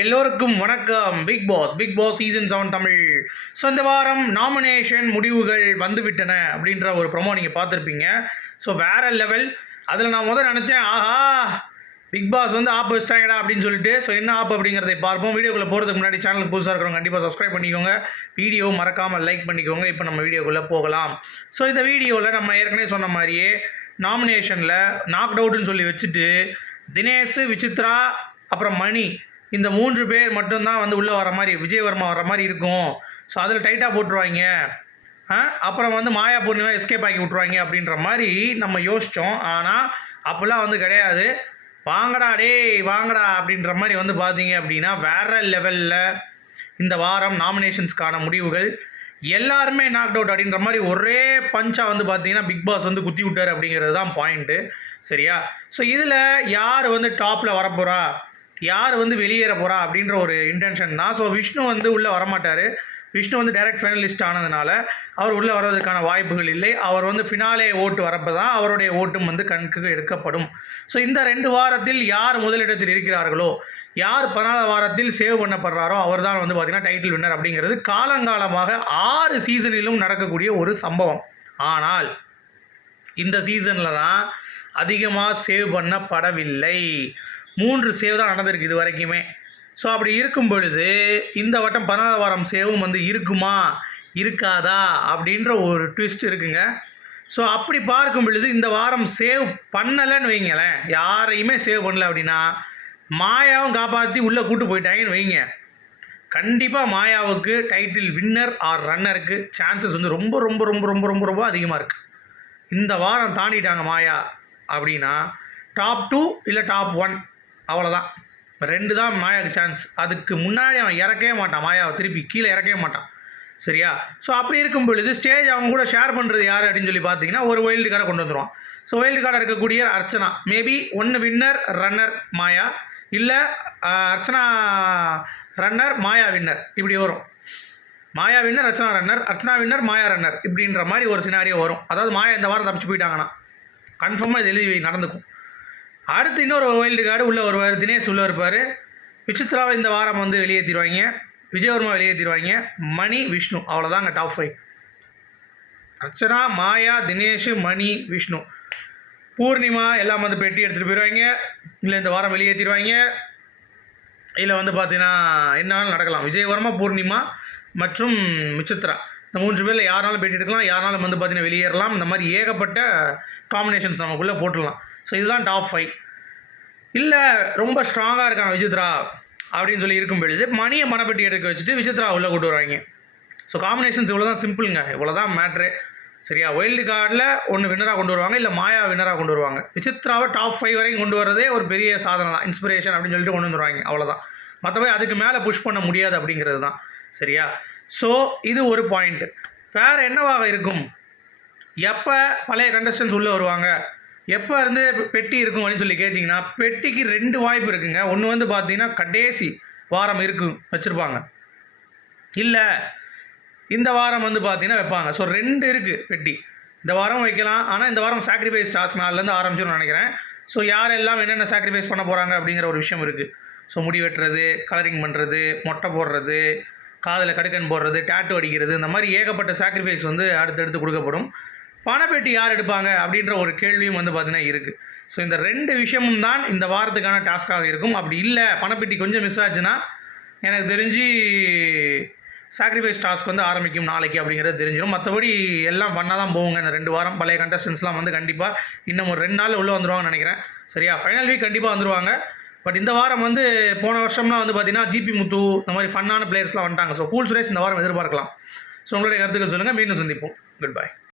எல்லோருக்கும் வணக்கம். Bigg Boss Bigg Boss season seven Tamil. So இந்த வாரம் நாமினேஷன் முடிவுகள் வந்துவிட்டன அப்படின்ற ஒரு ப்ரொமோ நீங்கள் பார்த்துருப்பீங்க. ஸோ வேற லெவல் அதில் நான் முதல் நினச்சேன் ஆஹா பிக் பாஸ் வந்து ஆப் வச்சிட்டாங்கடா அப்படின்னு சொல்லிட்டு. ஸோ என்ன ஆப் அப்படிங்கிறதை பார்ப்போம். வீடியோக்குள்ளே போகிறதுக்கு முன்னாடி சேனலுக்கு புதுசாக இருக்கிறவங்க கண்டிப்பாக சப்ஸ்கிரைப் பண்ணிக்கோங்க. வீடியோ மறக்காமல் லைக் பண்ணிக்கோங்க. இப்போ நம்ம வீடியோக்குள்ளே போகலாம். ஸோ இந்த வீடியோவில் நம்ம ஏற்கனவே சொன்ன மாதிரியே நாமினேஷனில் நாக் அவுட்னு சொல்லி வச்சுட்டு தினேஷ் விசித்ரா அப்புறம் மணி. இந்த மூன்று பேர் மட்டும்தான் வந்து உள்ளே வர மாதிரி விஜயவர்மா வர மாதிரி இருக்கும். ஸோ அதில் டைட்டாக போட்டுருவாங்க. அப்புறம் வந்து மாயா பூர்ணிமா எஸ்கேப் ஆக்கி விட்ருவாங்க அப்படின்ற மாதிரி நம்ம யோசித்தோம் ஆனால் அப்போல்லாம் வந்து கிடையாது. வாங்கடா டேய் வாங்கடா அப்படின்ற மாதிரி வந்து பார்த்தீங்க அப்படின்னா வேற லெவலில் இந்த வாரம் நாமினேஷன்ஸ்க்கான முடிவுகள். எல்லாருமே நாக் அவுட் அப்படின்ற மாதிரி ஒரே பஞ்சாக வந்து பார்த்தீங்கன்னா பிக் பாஸ் வந்து குத்தி விட்டார் அப்படிங்கிறது தான் பாயிண்ட்டு சரியா? ஸோ இதில் யார் வந்து டாப்பில் வரப்போகிறா யார் வந்து வெளியேற போகிறா அப்படின்ற ஒரு இன்டென்ஷன் தான். ஸோ விஷ்ணு வந்து உள்ளே வரமாட்டார். விஷ்ணு வந்து டைரக்ட் ஃபைனலிஸ்ட் ஆனதுனால அவர் உள்ளே வர்றதுக்கான வாய்ப்புகள் இல்லை. அவர் வந்து ஃபினாலே ஓட்டு வரப்போ தான் அவருடைய ஓட்டும் வந்து கணக்கு எடுக்கப்படும். ஸோ இந்த ரெண்டு வாரத்தில் யார் முதலிடத்தில் இருக்கிறார்களோ யார் பதினாலு வாரத்தில் சேவ் பண்ணப்படுறாரோ அவர் தான் வந்து பார்த்திங்கன்னா டைட்டில் வின்னர் அப்படிங்கிறது காலங்காலமாக ஆறு சீசனிலும் நடக்கக்கூடிய ஒரு சம்பவம். ஆனால் இந்த சீசனில் தான் அதிகமாக சேவ் பண்ணப்படவில்லை. மூன்று சேவ் தான் நடந்திருக்கு இது வரைக்குமே. ஸோ அப்படி இருக்கும் பொழுது இந்த வட்டம் பதினாலாம் வாரம் சேவும் வந்து இருக்குமா? இருக்காதா? அப்படின்ற ஒரு ட்விஸ்ட் இருக்குங்க. ஸோ அப்படி பார்க்கும் பொழுது இந்த வாரம் சேவ் பண்ணலைன்னு வைங்களேன். யாரையுமே சேவ் பண்ணல அப்படின்னா மாயாவும் காப்பாற்றி உள்ளே கூட்டு போயிட்டாங்கன்னு வைங்க. கண்டிப்பாக மாயாவுக்கு டைட்டில் வின்னர் ஆர் ரன்னருக்கு சான்சஸ் வந்து ரொம்ப ரொம்ப ரொம்ப ரொம்ப ரொம்ப ரொம்ப அதிகமாக இருக்குது இந்த வாரம் தாண்டிட்டாங்க மாயா அப்படின்னா டாப் டூ இல்லை டாப் ஒன் அவ்வளோதான் ரெண்டு தான் மாயாவுக்கு சான்ஸ் அதுக்கு முன்னாடி அவன் இறக்கவே மாட்டான் மாயாவை திருப்பி கீழே இறக்கவே மாட்டான். சரியா? ஸோ அப்படி இருக்கும் பொழுது ஸ்டேஜ் அவங்க கூட ஷேர் பண்ணுறது யார் அப்படின்னு சொல்லி பார்த்தீங்கன்னா ஒரு வைல்டு கார்டை கொண்டு வந்துடுவான் ஸோ வைல்டு கார்டாக இருக்கக்கூடிய அர்ச்சனா. மேபி ஒன்று வின்னர் ரன்னர் மாயா. இல்லை அர்ச்சனா ரன்னர் மாயா வின்னர் இப்படி வரும். Maya winner Archana runner Archana winner Maya runner இப்படின்ற மாதிரி ஒரு சினாரியோ வரும். அதாவது மாயா இந்த வாரம் தப்பிச்சு போயிட்டாங்கன்னா கன்ஃபார்மாக இது எழுதி நடந்துக்கும். அடுத்து இன்னொரு வைல்டு கார்டு உள்ளே வருவார் தினேஷ் உள்ளே இருப்பார். விசித்ராவை இந்த வாரம் வந்து வெளியேற்றிடுவாங்க விஜயவர்மா வெளியேற்றிடுவாங்க மணி விஷ்ணு அவ்வளோதாங்க டாப் ஃபைவ் அர்ச்சனா மாயா தினேஷ் மணி விஷ்ணு. பூர்ணிமா எல்லாம் வந்து பெட்டி எடுத்துகிட்டு போயிடுவாங்க இல்லை இந்த வாரம் வெளியேற்றிடுவாங்க இதில் வந்து பார்த்தீங்கன்னா என்னாலும் நடக்கலாம். விஜயவர்மா பூர்ணிமா மற்றும் விசித்ரா. இந்த மூன்று பேரில் யாராலும் பெட்டி எடுக்கலாம். யாராலும் வந்து பார்த்தீங்கன்னா வெளியேறலாம். இந்த மாதிரி ஏகப்பட்ட காம்பினேஷன்ஸ் நமக்குள்ளே போட்டுடலாம். ஸோ இதுதான் டாப் ஃபைவ் இல்லை ரொம்ப ஸ்ட்ராங்காக இருக்காங்க விசித்ரா அப்படின்னு சொல்லி இருக்கும் பொழுது மணியை மணப்பெட்டி எடுக்க வச்சுட்டு விசித்ரா உள்ளே கொண்டு வருவாங்க. ஸோ காம்பினேஷன்ஸ் இவ்வளோ தான் சிம்பிளுங்க இவ்வளோ தான் மேட்ரு சரியா வைல்டு கார்டில் ஒன்று வின்னராக கொண்டு வருவாங்க இல்லை மாயா வின்னராக கொண்டு வருவாங்க. விசித்ராவை டாப் ஃபைவ் வரைக்கும் கொண்டு வரதே ஒரு பெரிய சாதனை தான். இன்ஸ்பிரேஷன் அப்படின்னு சொல்லிட்டு கொண்டு வந்துருவாங்க அவ்வளோதான் மற்றபடி அதுக்கு மேலே புஷ் பண்ண முடியாது அப்படிங்கிறது தான். சரியா? ஸோ இது ஒரு பாயிண்ட்டு வேறு என்னவாக இருக்கும்? எப்போ பழைய கண்டஸ்டன்ஸ் உள்ளே வருவாங்க? எப்போ இருந்து பெட்டி இருக்கும் அப்படின்னு சொல்லி கேட்டிங்கன்னா பெட்டிக்கு ரெண்டு வாய்ப்பு இருக்குங்க. ஒன்று வந்து பார்த்தீங்கன்னா கடைசி வாரம் இருக்கும் வச்சுருப்பாங்க. இல்லை இந்த வாரம் வந்து பார்த்தீங்கன்னா வைப்பாங்க. ஸோ ரெண்டு இருக்குது பெட்டி. இந்த வாரம் வைக்கலாம். ஆனால் இந்த வாரம் சாக்ரிஃபைஸ் டாஸ்க் நாள்லேருந்து ஆரம்பிச்சுன்னு நினைக்கிறேன். ஸோ யார் எல்லாம் என்னென்ன சாக்ரிஃபைஸ் பண்ண போகிறாங்க அப்படிங்கிற ஒரு விஷயம் இருக்குது ஸோ முடி வெட்டுறது கலரிங் பண்ணுறது மொட்டை போடுறது காதில் கடுக்கன் போடுறது டேட்டு அடிக்கிறது இந்த மாதிரி ஏகப்பட்ட சாக்ரிஃபைஸ் வந்து அடுத்தடுத்து கொடுக்கப்படும். பணப்பெட்டி யார் எடுப்பாங்க அப்படின்ற ஒரு கேள்வியும் வந்து பார்த்தீங்கன்னா இருக்குது ஸோ இந்த ரெண்டு விஷயமும் தான் இந்த வாரத்துக்கான டாஸ்க்காக இருக்கும். அப்படி இல்லை பணப்பெட்டி கொஞ்சம் மிஸ் ஆச்சுன்னா எனக்கு தெரிஞ்சு சாக்ரிஃபைஸ் டாஸ்க் வந்து ஆரம்பிக்கும் நாளைக்கு அப்படிங்கிறது தெரிஞ்சிடும் மற்றபடி எல்லாம் பண்ணால் தான் போகுங்க. இந்த ரெண்டு வாரம் பழைய கண்டஸ்டன்ஸ்லாம் வந்து கண்டிப்பாக இன்னும் ஒரு ரெண்டு நாள் உள்ளே வந்துருவாங்கன்னு நினைக்கிறேன். சரியா? ஃபைனல் வீக் கண்டிப்பாக வந்துருவாங்க. பட் இந்த வாரம் வந்து போன வருஷம்லாம் வந்து பார்த்தீங்கன்னா ஜிபி முத்து இந்த மாதிரி ஃபன்னான பிளேயர்ஸ்லாம் வந்துட்டாங்க. ஸோ கூல் சுரேஷ் இந்த வாரம் எதிர்பார்க்கலாம். ஸோ உங்களுடைய கருத்துக்கள் சொல்லுங்கள் மீண்டும் சந்திப்போம். Good bye